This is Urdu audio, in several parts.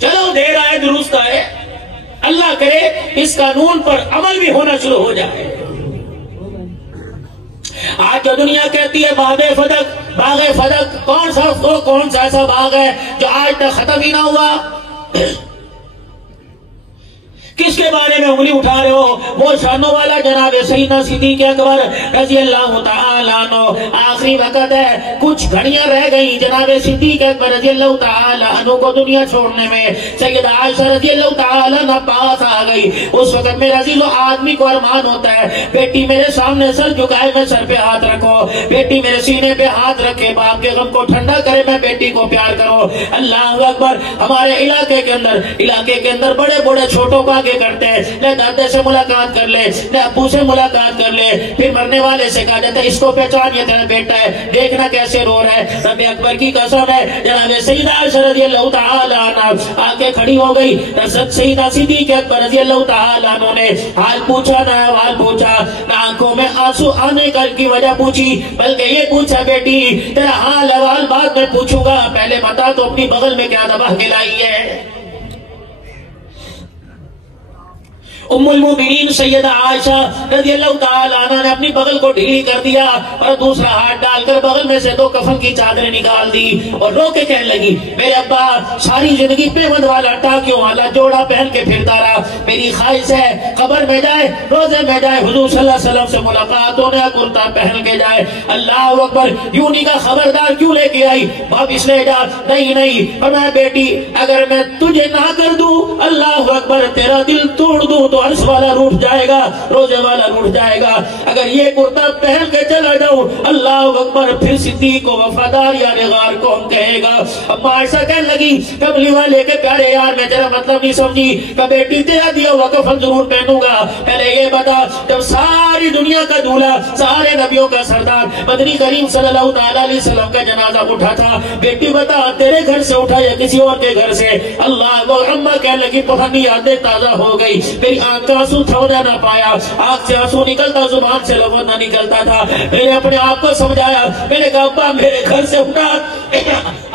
چلو دیر آئے درست آئے، اللہ کرے اس قانون پر عمل بھی ہونا شروع ہو جائے۔ آج جو دنیا کہتی ہے باغ فدق، کون سا ایسا باغ ہے جو آج تک ختم ہی نہ ہوا؟ کس کے بارے میں انگلی اٹھا رہے ہو؟ وہ شانوں والا جناب سیدنا صدیق اکبر رضی اللہ تعالیٰ عنہ۔ آخری وقت ہے، کچھ گھڑیاں رہ گئی جناب صدیق اکبر رضی اللہ تعالیٰ عنہ کو دنیا چھوڑنے میں۔ سیدہ عائشہ رضی اللہ تعالیٰ عنہ پاس آ گئی۔ اس وقت میں رضی آدمی کو ارمان ہوتا ہے، بیٹی میرے سامنے سر جھکائے میں سر پہ ہاتھ رکھو، بیٹی میرے سینے پہ ہاتھ رکھے، باپ کے غم کو ٹھنڈا کرے، میں بیٹی کو پیار کرو۔ اللہ اکبر۔ ہمارے علاقے کے اندر بڑے بڑے چھوٹوں کا کرتے ہیں، لے دادے سے ملاقات کر لے، لے ابو سے ملاقات کر لے، پھر مرنے والے سے کہا جاتا ہے اس کو پہچان، یہ تیرا بیٹا ہے، دیکھنا کیسے رو رہا ہے۔ رب اکبر کی قسم ہے، جناب سیدہ عائشہ رضی اللہ تعالیٰ عنہ آ کے کھڑی ہو گئی۔ سیدہ صدیق اکبر رضی اللہ تعالیٰ عنہ نے حال پوچھا، نہ احوال پوچھا، نہ آنکھوں میں آنسو آنے کی وجہ پوچھی، بلکہ یہ پوچھا بیٹی تیرا حال احوال بعد میں پوچھوں گا، پہلے بتا تو اپنی بغل میں کیا دبا کے لائی ہے۔ ام المؤمنین سیدہ عائشہ رضی اللہ تعالیٰ عنہ نے اپنی بغل کو ڈھیلی کر دیا اور دوسرا ہاتھ ڈال کر بغل میں سے 2 کفن کی چادریں نکال دی اور رو کے کہنے لگی میرے ابا ساری زندگی پیوند والا ٹاکیوں والا جوڑا پہن کے پھرتا رہا، میری خواہش ہے قبر میں جائے، روزے میں جائے، حضور صلی اللہ علیہ وسلم سے ملاقات ہونے، کرتا پہن کے جائے۔ اللہ اکبر۔ یونی کا خبردار کیوں لے کے آئی؟ واپس لے جا۔ نہیں فرمایا بیٹی اگر میں تجھے نہ کر دوں، اللہ اکبر، تیرا دل توڑ دوں تو عرش والا روٹ جائے گا، روزے والا روٹ جائے گا۔ اگر یہ کرتا پہن کے چلا جاؤں، اللہ اکبر، پھر صدیق کو وفادار یار غار کون کہے گا؟ اما عائشہ کہنے لگی کملی والے کے پیارے یار میں تیرا مطلب نہیں سمجھی کہ بیٹی تیرا دیا ہوا کفن ضرور پہنوں گا، پہلے یہ بتا جب ساری دنیا کا دولہا، سارے نبیوں کا سردار بدری کریم صلی اللہ تعالیٰ علیہ وسلم کا جنازہ اٹھا تھا، بیٹی بتا تیرے گھر سے اٹھا یا کسی اور کے گھر سے؟ اللہ وہ اما کہنے لگی پتھانی یادیں تازہ ہو گئی، میری آنکھ کا آنسو تھوڑا نہ پایا، آنکھ سے آنسو نکلتا، زبان سے لفظ نہ نکلتا تھا۔ میں نے اپنے آپ کو سمجھایا، میں نے کہا ابا میرے گھر سے اٹھا۔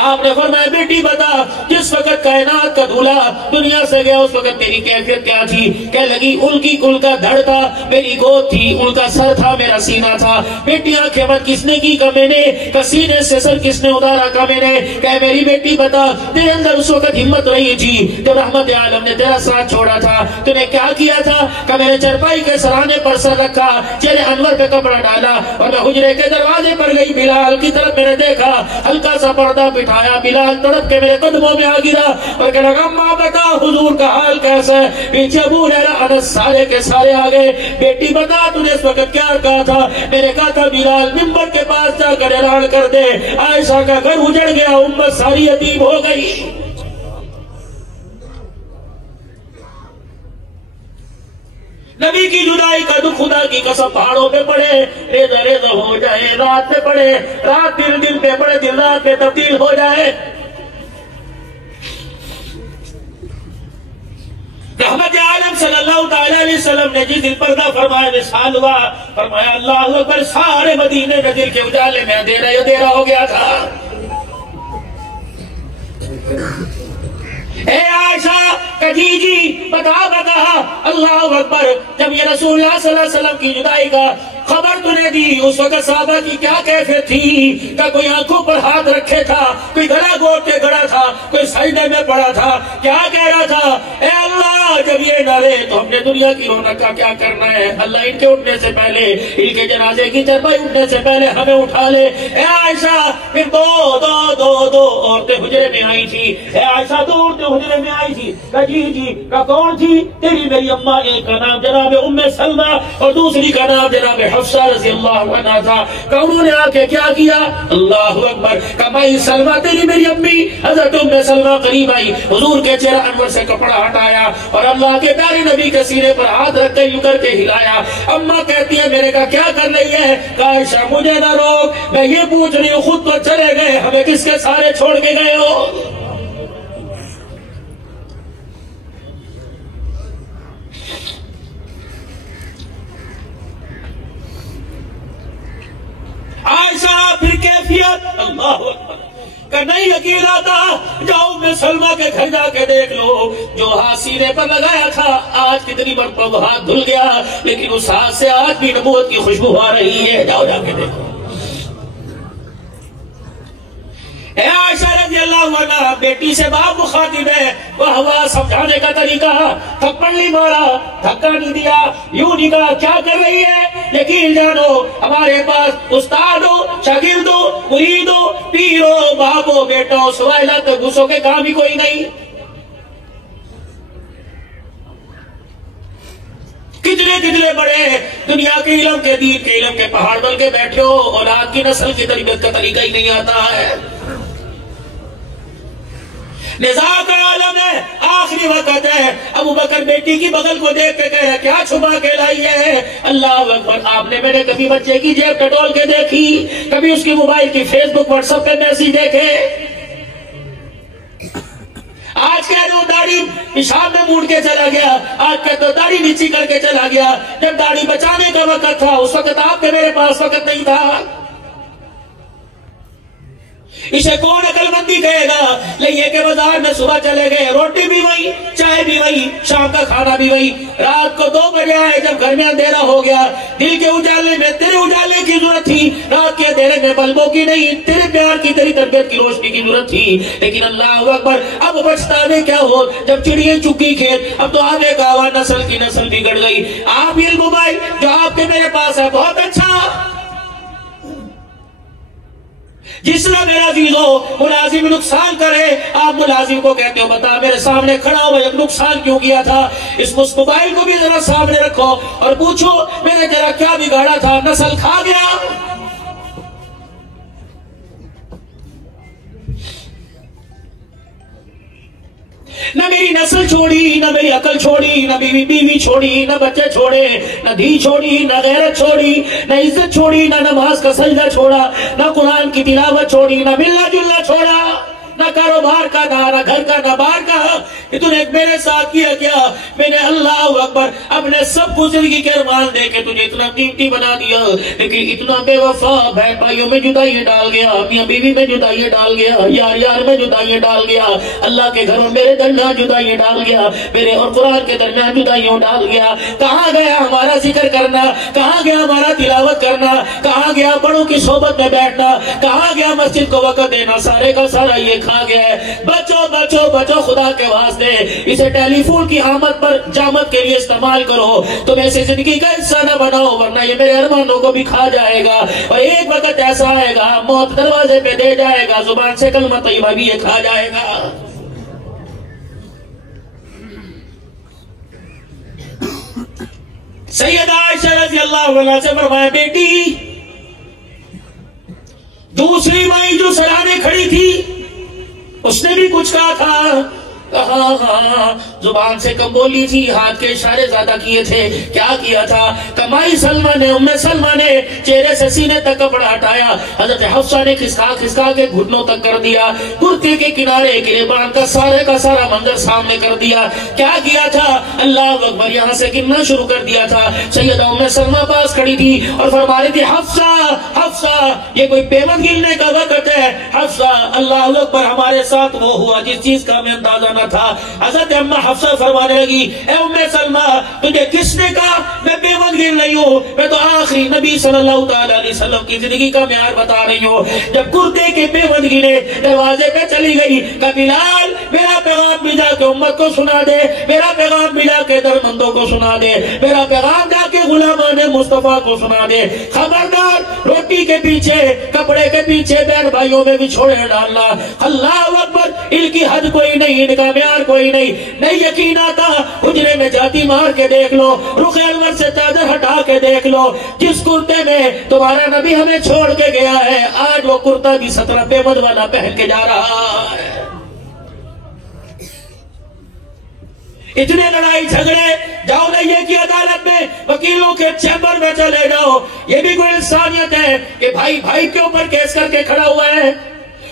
آپ نے فرمایا بیٹی بتا جس وقت کائنات کا دولہا دنیا سے گیا اس وقت تیری کیفیت کیا تھی؟ کہنے لگی ان کی کل کا دھڑ تھا، میری گود تھی، ان کا سر تھا، میرا سینہ تھا۔ بیٹی آنکھیں بند کس نے کی؟ کہ میں نے۔ کہ سینے سے سر کس نے اتارا؟ کہ میں نے۔ کہ میری بیٹی بتا تیرے اندر اس وقت ہمت نہیں تھی جب رحمت عالم نے تیرا ساتھ چھوڑا تھا، تو نے کیا کیا تھا؟ کہ میں نے چرپائی کے سرانے پر سر رکھا، چہرے انور پہ کپڑا ڈالا اور میں حجرے کے دروازے پر گئی، بلال کی طرف میں نے دیکھا، ہلکا سا پردہ بٹھایا، بلال تڑپ کے میرے قدموں میں آ گرا اور کہنے لگا اماں بتا حضور کا حال کیسا ہے؟ پیچھے ابو ہریرہ انس سارے کے سارے آ گئے۔ بیٹی بتا تو نے اس وقت کیا کہا تھا؟ میں نے کہا تھا بلال منبر کے پاس جا کر اعلان کر دے عائشہ کا گھر اجڑ گیا، امت ساری یتیم ہو گئی۔ نبی کی جدائی کا دکھ خدا کی قسم پہاڑوں پہ پڑے، ریزہ ریزہ ہو جائے، رات پہ پڑے، رات دن دن پہ پڑے، دن رات پہ تبدیل ہو جائے۔ رحمت عالم صلی اللہ تعالیٰ علیہ وسلم نے جس دن پردہ فرمایا وصال ہوا، فرمایا اللہ اکبر، سارے مدینے میں دل کے اجالے میں اندھیرا ہو گیا تھا۔ اے عائشہ جی بتا اللہ اکبر، جب یہ رسول اللہ صلی اللہ علیہ وسلم کی جدائی کا خبر تو نے دی، اس وقت صحابہ کی کیا کیفیت تھی؟ کہ کوئی آنکھوں پر ہاتھ رکھے تھا، کوئی گلا گھوٹ کے گڑا تھا، کوئی سجدے میں پڑا تھا، کیا کہہ رہا تھا؟ اے اللہ جب یہ نہ رہے تو ہم نے دنیا کی رونق کا کیا کرنا ہے؟ اللہ ان کے اٹھنے سے پہلے، ان کے جنازے کی چرپائی اٹھنے سے پہلے ہمیں اٹھا لے۔ اے عائشہ پھر دو عورتیں حجرے میں آئی تھی، اے عائشہ 2 عورتیں حجرے میں آئی تھی۔ کہ جی کہ کون تھی؟ تیری میری اماں، ایک کا نام جناب ام سلمہ اور دوسری کا نام جناب حفصہ رضی اللہ عنہ تھا۔ کہ انہوں نے آ کے کیا کیا؟ اللہ اکبر، کہ میں سلمہ تیری میری امی حضرت ام سلمہ قریب آئی، حضور کے چہرہ انور سے کپڑا ہٹایا اور اللہ کے پیارے نبی کے سینے پر ہاتھ رکھ کے یوں کر کے ہلایا۔ اماں کہتی ہے میرے کا کیا کر رہی ہے؟ کہ عائشہ مجھے نہ روک، میں یہ پوچھ رہی ہوں خود تو چلے گئے، ہمیں کس کے سارے چھوڑ کے گئے ہو؟ عائشہ پھر کیفیت اللہ اکبر، کہ نہیں یقین آتا جاؤ ام سلمہ کے گھر جا کے دیکھ لو، جو ہاتھ سینے پر لگایا تھا آج کتنی مرتبہ ہاتھ دھل گیا، لیکن اس ہاتھ سے آج بھی نبوت کی خوشبو آ رہی ہے، جاؤ جا کے دیکھو۔ اے عائشہ رضی اللہ عنہ، بیٹی سے باپ مخاطب ہے، وہ ہوا سمجھانے کا طریقہ، تھپڑ نہیں مارا، دھکا نہیں دیا، یوں نہیں کہا کیا کر رہی ہے، یقین جانو ہمارے پاس استاد ہو، شاگرد ہو، مرید ہو، پیر ہو، باپ ہو، بیٹا ہو، سوائے لات گھسوں کے کام ہی کوئی نہیں۔ کتنے بڑے دنیا کے علم کے دین کے علم کے پہاڑ بن کے بیٹھے ہو، اولاد کی نسل کی تربیت کا طریقہ ہی نہیں آتا ہے۔ نزاع کا عالم ہے، آخری وقت ہے، ابو بکر بیٹی کی بغل کو دیکھ کے کہہ رہا کیا چھپا کے لائی ہے، اللہ اکبر، آپ نے میرے کبھی بچے کی جیب ٹٹول کے دیکھی، کبھی اس کی موبائل کی فیس بک واٹس ایپ پہ میسج دیکھے؟ آج کہہ رہے ہو داڑھی پیشاب میں موڑ کے چلا گیا، آج کہتے ہو داڑھی نیچی کر کے چلا گیا، جب داڑھی بچانے کا وقت تھا اس وقت آپ کے میرے پاس وقت نہیں تھا۔ اسے کون عقل مندی کہے گا؟ لئیے کہ بازار میں صبح چلے گئے، روٹی بھی وہی، چائے بھی وہی، شام کا کھانا بھی وہی، رات کو 2 بجے آئے جب گھر میں اندھیرا ہو گیا، دل کے اجالے میں تیرے اجالے کی ضرورت تھی، رات کے اندھیرے میں بلبوں کی نہیں، تیرے پیار کی تیری تربیت کی روشنی کی ضرورت تھی، لیکن اللہ اکبر اب بچتا بھی کیا ہو جب چڑیاں چکی کھیت، اب تو آگے گاوا نسل کی نسل بگڑ گئی۔ آپ یہ موبائل جو آپ کے میرے پاس ہے بہت اچھا، جس طرح میرا عزیز ہو ملازم نقصان کرے، آپ ملازم کو کہتے ہو بتا میرے سامنے کھڑا ہو ایک نقصان کیوں کیا تھا، اس موبائل کو بھی ذرا سامنے رکھو اور پوچھو میں نے تیرا کیا بگاڑا تھا، نسل کھا گیا؟ نہ میری نسل چھوڑی، نہ میری عقل چھوڑی، نہ بیوی چھوڑی، نہ بچے چھوڑے، نہ دھی چھوڑی، نہ غیرت چھوڑی، نہ عزت چھوڑی، نہ نماز کا سجدہ چھوڑا، نہ قرآن کی تلاوت چھوڑی، نہ ملنا جلنا چھوڑا، نہ کاروبار کا، نہ گھر کا، نہ بار کا، کہ تو نے میرے ساتھ کیا کیا؟ میں نے اللہ اکبر اپنے سب کو زندگی کے ارمان دے کے تجھے اتنا قیمتی بنا دیا، لیکن اتنا بے وفا، بہن بھائیوں میں جدائیاں ڈال گیا، میاں بیوی میں جدائیاں ڈال گیا، یار میں جدائیاں ڈال گیا، اللہ کے گھر میں میرے درمیان جدائیاں ڈال گیا، میرے اور قرآن کے درمیان جدائیاں ڈال گیا۔ کہاں گیا ہمارا ذکر کرنا، کہاں گیا ہمارا تلاوت کرنا، کہاں گیا بڑوں کی صحبت میں بیٹھنا، کہاں گیا مسجد کو وقت دینا، سارے کا سارا یہ کھا گیا ہے۔ بچو بچو بچو خدا کے واسطے، اسے ٹیلی فون کی آمد پر جامت کے لیے استعمال کرو، تم ایسے زندگی کا حصہ نہ بناؤ ورنہ یہ میرے ارمانوں کو بھی کھا جائے گا، اور ایک وقت ایسا آئے گا موت دروازے پہ دے جائے گا، زبان سے کلمہ طیبہ بھی یہ کھا جائے گا۔ سیدہ عائشہ رضی اللہ عنہ سے فرمایا بیٹی، دوسری مائی جو سرانے کھڑی تھی اس نے بھی کچھ کہا تھا، کہا زبان سے کم بولی تھی، ہاتھ کے اشارے زیادہ کیے تھے، کیا کیا تھا؟ کمائی سلمہ نے، ام سلمہ نے چہرے سے سینے تک کپڑا ہٹایا، حضرت حفصہ نے کھسکا کے گھٹنوں تک کر دیا، کرتے کے کنارے گریبان کا سارا منظر سامنے کر دیا۔ کیا کیا تھا؟ اللہ اکبر، یہاں سے گننا شروع کر دیا تھا۔ سیدہ ام سلمہ پاس کھڑی تھی اور فرما رہی تھی حفصہ یہ کوئی پیمنٹ گننے کا وقت ہے، حفصہ اللہ اکبر ہمارے ساتھ وہ ہوا جس چیز کا ہمیں اندازہ نہ تھا۔ حضرت اما حفصہ فرمانے لگی اے ام سلمہ تجھے کس نے کہا میں پیمنٹ گن رہی ہوں، میں تو آخری نبی صلی اللہ تعالی علیہ وسلم کی زندگی کا معیار بتا رہی ہوں۔ جب کرتے کے پیمنٹ گنے دروازے پہ چلی گئی کہ بلال میرا پیغام بھی جا کے امت کو سنا دے، میرا پیغام بھی جا کے درمندوں کو سنا دے، میرا پیغام جا کے غلامان مصطفیٰ کو سنا دے، خبردار روٹی کے پیچھے کپڑے کے پیچھے بہن بھائیوں میں بھی چھوڑے ڈالنا۔ اللہ اکبر، ان کی حد کوئی نہیں، ان کا معیار کوئی نہیں یقین آتا حجرے میں جاتی مار کے دیکھ لو، رخ انور سے چادر ہٹا کے دیکھ لو، جس کرتے میں تمہارا نبی ہمیں چھوڑ کے گیا ہے آج وہ کرتا بھی 17 پیمنٹ والا پہن کے جا رہا ہے۔ اتنے لڑائی جھگڑے، جاؤ نہیں کی عدالت میں، وکیلوں کے چیمبر میں چلے جاؤ، یہ بھی کوئی انسانیت ہے کہ بھائی بھائی کے اوپر کیس کر کے کھڑا ہوا ہے؟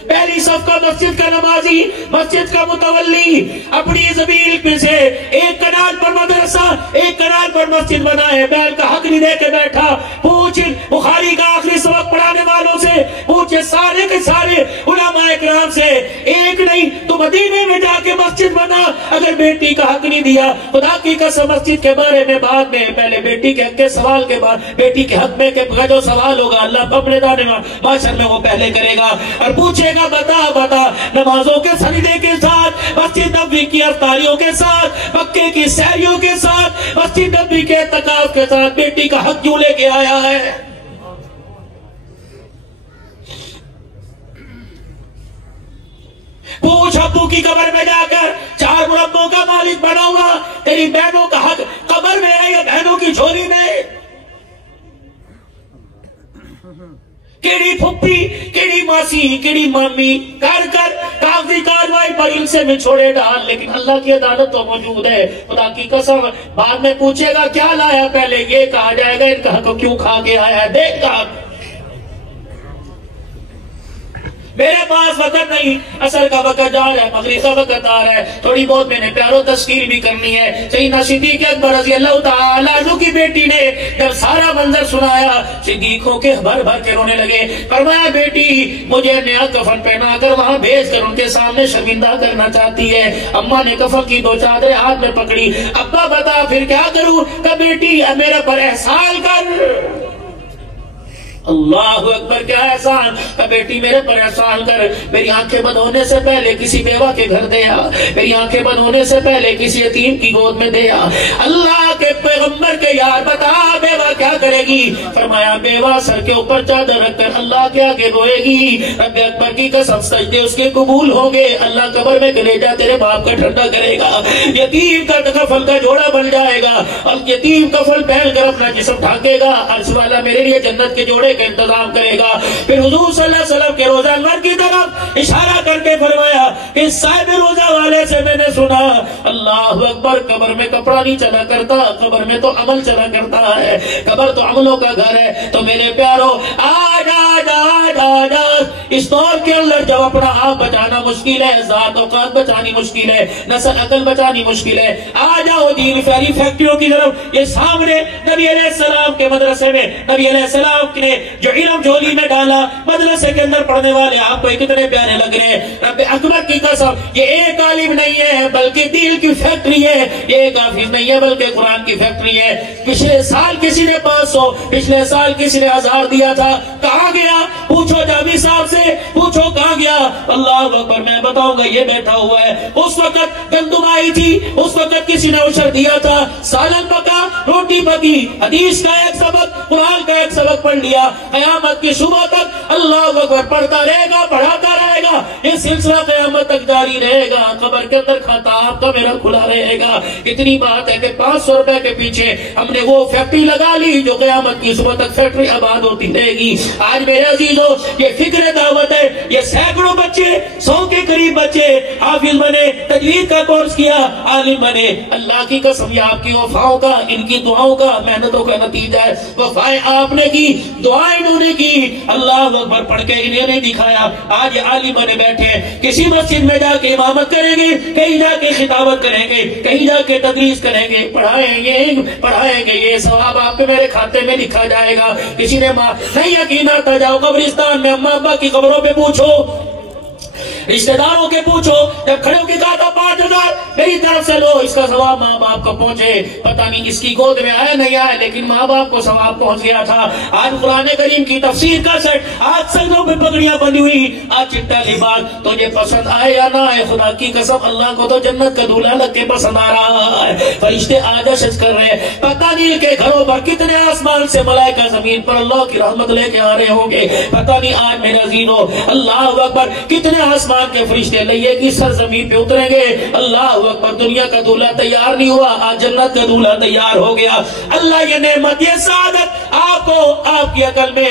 پہلی صف کا مسجد کا نمازی، مسجد کا متولی اپنی زمین میں سے ایک کنال پر مدرسہ، ایک کنال پر مسجد بنائے، بیل کا حق نہیں دے کے بیٹھا۔ پوچھ بخاری کا آخری سبق پڑھانے والوں سے، پوچھ سارے کے سارے علماء اکرام طرف سے ایک نہیں تو مدینے میں جا کے مسجد بنا. اگر بیٹی کا حق نہیں دیا خدا کی قسم مسجد کے بارے میں بعد میں پہلے بیٹی کے حق کے سوال کے بعد بیٹی کے حق میں کا جو سوال ہوگا اللہ اپنے دانے معاشر میں وہ پہلے کرے گا اور پوچھے گا بتا نمازوں کے سجدے کے ساتھ مسجد نبوی کی افطاریوں کے ساتھ مکے کی سحریوں کے ساتھ مسجد نبوی کے اعتکاف کے ساتھ بیٹی کا حق کیوں لے کے آیا ہے؟ پوچھ ابو کی قبر میں جا کر 4 مربوں کا مالک بناؤں گا تیری بہنوں کا حق قبر میں ہے یا بہنوں کی جھولی میں؟ کیڑی پھپھی کیڑی ماسی کیڑی مامی کر کاغذی کاروائی پر ان سے میں چھوڑے ڈال لیکن اللہ کی عدالت تو موجود ہے. خدا کی قسم بعد میں پوچھے گا کیا لایا پہلے یہ کہا جائے گا ان کا حق کیوں کھا کے آیا ہے. دیکھ گا میرے پاس وقت نہیں اثر کا وقت جا رہا ہے مغرب کا وقت آ رہا ہے تھوڑی بہت میں نے پیاروں تذکیر بھی کرنی ہے. سیدنا صدیق اکبر رضی اللہ تعالیٰ عنہ کی بیٹی نے جب سارا منظر سنایا صدیقوں کے بھر کے رونے لگے. فرمایا بیٹی مجھے نیا کفن پہنا کر وہاں بھیج کر ان کے سامنے شرمندہ کرنا چاہتی ہے. اماں نے کفن کی 2 چادریں ہاتھ میں پکڑی. ابا بتا پھر کیا کروں؟ کہ بیٹی میرے پر احسان کر. اللہ اکبر کیا احسان؟ بیٹی میرے پر احسان کر. میری آنکھیں بند ہونے سے پہلے کسی بیوہ کے گھر دیا میری آنکھیں بند ہونے سے پہلے کسی یتیم کی گود میں دیا. اللہ کے پیغمبر کے یار بتا بیوہ کیا کرے گی؟ فرمایا بیوہ سر کے اوپر چادر رکھ کر اللہ کے آگے روئے گی. رب اکبر کی قسم سجدے اس کے قبول ہوں گے. اللہ قبر میں کلیجہ تیرے باپ کا ٹھنڈا کرے گا. یتیم کا کفن کا جوڑا بن جائے گا اور یتیم کفن پہن کر اپنا جسم ڈھانکے گا. عرش والا میرے لیے جنت کے جوڑے کا انتظام کرے گا. پھر حضور صلی اللہ علیہ وسلم کے روزہ انور کی طرف اشارہ کر کے فرمایا کہ صاحب روزہ والے سے میں نے سنا اللہ اکبر قبر میں کپڑا نہیں چلا کرتا قبر میں تو عمل چلا کرتا ہے. قبر تو عملوں کا گھر ہے. تو میرے پیارو آج اس دور کے اندر جب اپنا آپ بچانا مشکل ہے ذات اوقات بچانی مشکل ہے نسل عقل بچانی مشکل ہے آ جاؤ دین فیری فیکٹریوں کی طرف. یہ سامنے نبی علیہ السلام کے مدرسے میں نبی علیہ السلام نے جو علم جھولی میں ڈالا مدرسے کے اندر پڑھنے والے آپ کو کتنے پیارے لگ رہے ہیں. رب اکبر کی قسم یہ ایک عالم نہیں ہے بلکہ دین کی فیکٹری ہے. یہ ایک حافظ نہیں ہے بلکہ قرآن کی فیکٹری ہے. پچھلے سال کسی نے 500 پچھلے سال کسی نے 1000 دیا تھا. کہاں گیا؟ پوچھو جاوی صاحب سے پوچھو کہاں گیا. اللہ اکبر میں بتاؤں گا یہ بیٹھا ہوا ہے. اس وقت گندم آئی تھی اس وقت کسی نے عشر دیا تھا. سالن پکا روٹی پکی. حدیث کا ایک سبق قرآن کا ایک سبق پڑھ لیا. قیامت کی صبح تک اللہ اکبر پڑھتا رہے گا پڑھاتا رہے گا. یہ سلسلہ قیامت تک جاری رہے گا. قبر کے اندر کھاتا آپ کا میرا کھلا رہے گا. اتنی بات ہے کہ 500 روپے کے پیچھے ہم نے وہ فیکٹری لگا لی جو قیامت کی صبح تک فیکٹری آباد ہوتی رہے گی. آج میرے عزیزوں یہ فکر دعوت ہے. یہ سینکڑوں بچے 100 کے قریب بچے حافظ بنے تجوید کا کورس کیا عالم بنے. اللہ کی قسم یہ آپ کی وفاؤں کا ان کی دعاؤں کا محنتوں کا نتیجہ ہے. وفائیں آپ نے کی دعائیں انہوں نے کی. اللہ اکبر پڑھ کے انہیں نہیں دکھایا. آج عالم بنے بیٹھے ہیں کسی مسجد میں جا کے امامت کریں گے کہیں جا کے خطابت کریں گے کہیں جا کے تدریس کریں گے پڑھائیں گے. یہ ثواب آپ کے میرے کھاتے میں لکھا جائے گا. کسی نے نہیں یقین آتا جاؤ قبرستان میں اماں ابا کی قبروں پہ پوچھو رشتہ داروں کے پوچھو جب کھڑے ہو کے کہا تھا 5000 میری طرف سے لو اس کا ثواب ماں باپ کو پہنچے. پتہ نہیں اس کی گود میں آیا نہیں آیا لیکن ماں باپ کو ثواب پہنچ گیا تھا. آج قرآن کریم کی تفسیر کا سیٹ آج سجدوں پہ پگڑیاں بندی ہوئی آج چٹا لباس تجھے پسند آئے یا نہ آئے خدا کی قسم اللہ کو تو جنت کا دولہا لگ کے پسند آ رہا ہے. فرشتے آجش کر رہے ہیں. پتہ نہیں کہ گھروں پر کتنے آسمان سے ملائکہ زمین پر اللہ کی رحمت لے کے آ رہے ہوں گے. پتہ نہیں آج میرے عزیزو اللہ اکبر کتنے آسمان کے فرشتے لئیے کی سرزمین پہ اتریں گے. اللہ اکبر دنیا کا دولہا تیار نہیں ہوا آج جنت کا دولہا تیار ہو گیا. اللہ یہ نعمت یہ سعادت آپ کو آپ کی عقل میں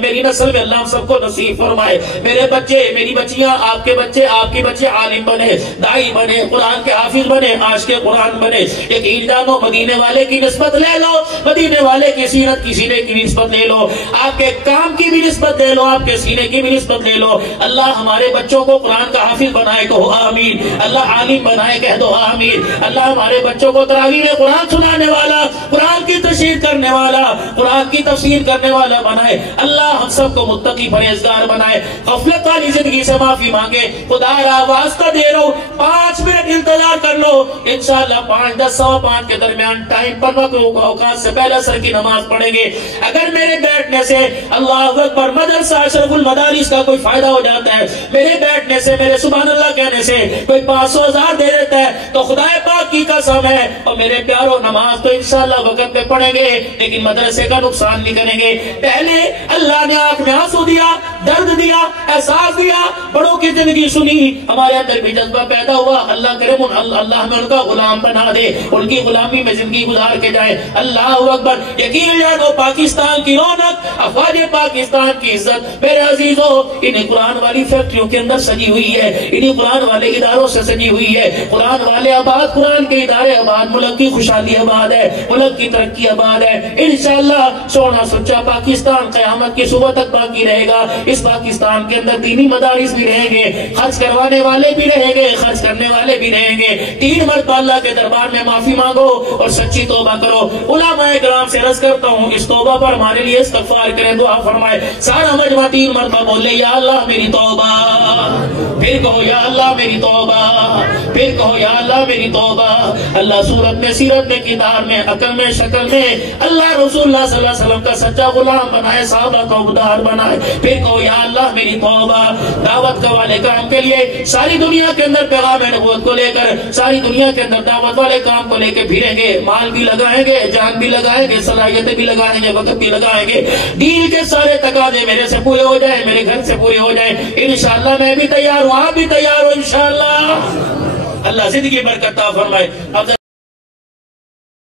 میری نسل میں اللہ سب کو نصیب فرمائے. میرے بچے میری بچیاں آپ کے بچے آپ کی بچے عالم بنے دائی بنے قرآن کے حافظ بنے عاشق قرآن بنے. یقین جانو مدینے والے کی نسبت لے لو مدینے والے کی سیرت کی سینے کی نسبت لے لو آپ کے کام کی بھی نسبت لے لو آپ کے سینے کی بھی نسبت لے لو. اللہ ہمارے بچوں کو کو قرآن کا حافظ بنائے کہو آمین، اللہ عالم بنائے کہہ دو آمین، اللہ ہمارے بچوں کو تراویح میں قرآن سنانے والا، قرآن کی تشریح کرنے والا، قرآن کی تفسیر کرنے والا بنائے، اللہ ہم سب کو متقی پرہیزگار بنائے، غفلت والی زندگی سے معافی مانگے۔ خدا را واسطہ دے رہو 5 منٹ انتظار کر لو، انشاءاللہ 5 10 سوا 5 کے درمیان ٹائم پر وقت اوقات سے پہلے عصر کی نماز پڑھیں گے۔ اگر میرے بیٹھنے سے اللہ اکبر مدرسہ اشرف المدارس کا کوئی فائدہ ہو جاتا ہے، میرے بیٹھنے سے، میرے سبحان اللہ کہنے سے کوئی 500 ہزار دے دیتا ہے تو خدا پاک کی قسم ہے، اور میرے پیاروں نماز تو انشاءاللہ وقت پہ پڑھیں گے لیکن مدرسے کا نقصان نہیں کریں گے۔ پہلے اللہ نے آنکھ میں آنسو دیا، درد دیا، احساس دیا، بڑوں کی زندگی سنی، ہمارے اندر بھی جذبہ پیدا ہوا، اللہ کرے اللہ میں ان کا غلام بنا دے، ان کی غلامی میں زندگی گزار کے جائے۔ اللہ اکبر، یقین جانو پاکستان کی رونق، افواج پاکستان کی عزت میرے عزیزوں انہیں قرآن والی فیکٹریوں کے اندر سجی ہوئی ہے، انہیں قرآن والے اداروں سے سجی ہوئی ہے۔ قرآن والے آباد، قرآن کے ادارے آباد، ملک کی خوشحالی آباد ہے، ملک کی ترقی آباد ہے۔ انشاءاللہ سونا سچا پاکستان قیامت کی صبح تک باقی رہے گا۔ اس پاکستان کے اندر دینی مدارس بھی رہیں گے، خرچ کروانے والے بھی رہیں گے، خرچ کرنے والے بھی رہیں گے۔ 3 مرتبہ اللہ کے دربار میں معافی مانگو اور سچی توبہ کرو۔ علماء کرام سے عرض کرتا ہوں اس توبہ پر ہمارے لیے استغفار کریں، دعا فرمائے۔ سارا مجمع 3 مرتبہ بولے یا اللہ میری توبہ، پھر کہو یا اللہ میری توبہ، پھر کہو یا اللہ میری توبہ۔ اللہ صورت میں، سیرت میں، کردار میں، عقل میں، شکل میں اللہ رسول اللہ صلی اللہ علیہ وسلم کا سچا غلام بنائے، صحابہ کا عبدار بنائے۔ پھر کہو یا اللہ میری توبہ۔ دعوت کا والے کام کے لیے ساری دنیا کے اندر پیغام نبوت کو لے کر ساری دنیا کے اندر دعوت والے کام کو لے کے پھریں گے، مال بھی لگائیں گے، جان بھی لگائیں گے، صلاحیتیں بھی لگائیں گے، وقت بھی لگائیں گے۔ دین کے سارے تقاضے میرے سے پورے ہو جائیں، میرے گھر سے پورے ہو جائیں، انشاءاللہ میں بھی تیار ہوں، آپ بھی تیار ہو انشاءاللہ۔ اللہ زندگی برکت عطا فرمائے۔